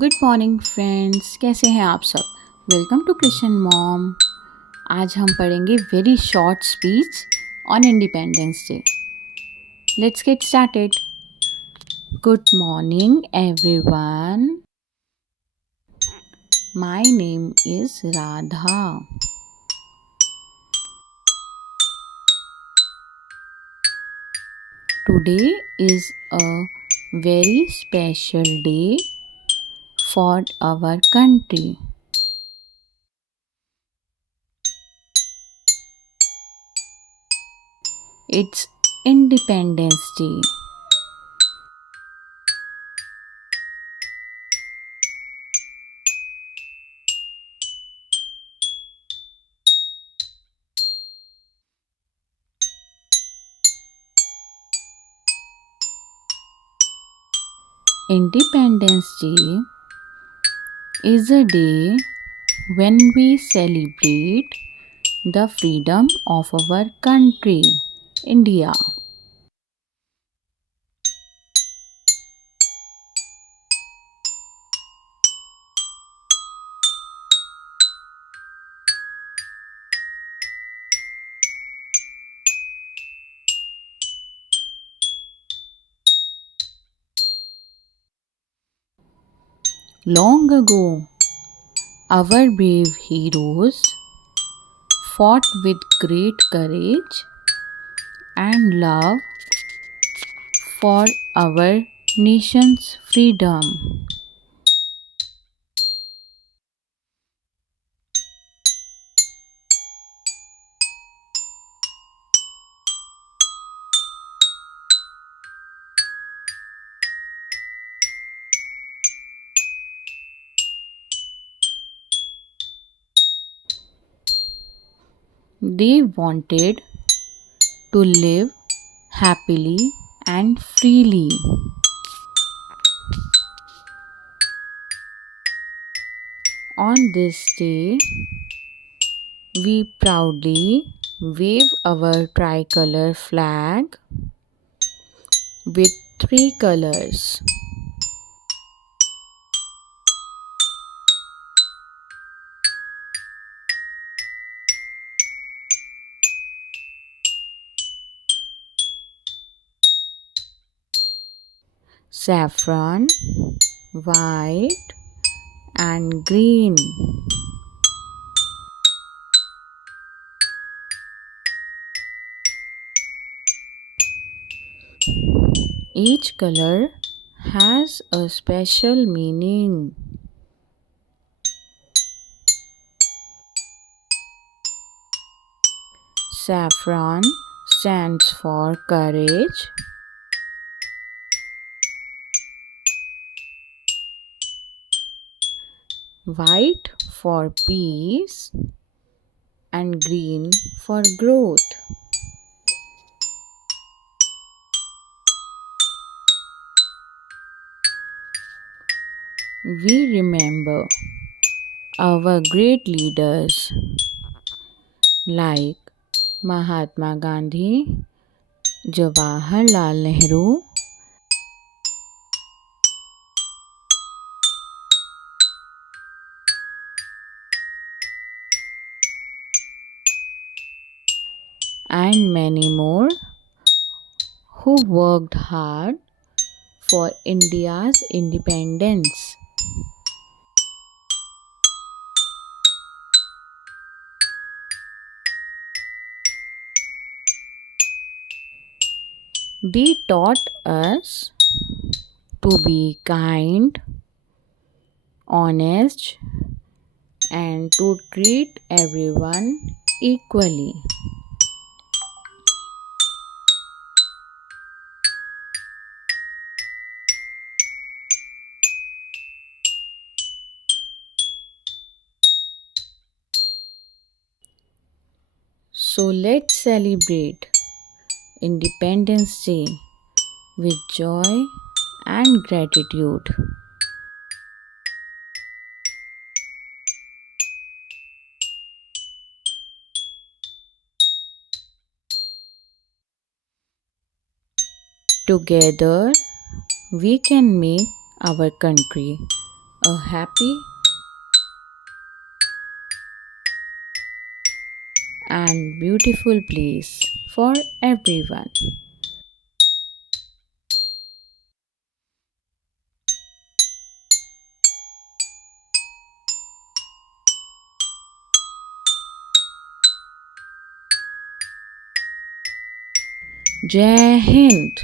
Good morning friends, कैसे हैं आप सब। Welcome to Krish and mom. आज हम पढ़ेंगे very short speech on independence day. Let's get started. Good morning everyone, my name is Radha. Today is a very special day for our country. It's Independence Day. Independence Day is a day when we celebrate the freedom of our country, India. Long ago, our brave heroes fought with great courage and love for our nation's freedom. They wanted to live happily and freely. On this day, we proudly wave our tricolor flag with three colors: saffron, white, and green. Each color has a special meaning. Saffron stands for courage. White for peace, and green for growth. We remember our great leaders like Mahatma Gandhi, Jawaharlal Nehru, and many more who worked hard for India's independence. They taught us to be kind, honest, and to treat everyone equally. So let's celebrate Independence Day with joy and gratitude. Together, we can make our country A happy and beautiful place for everyone. Jai Hind.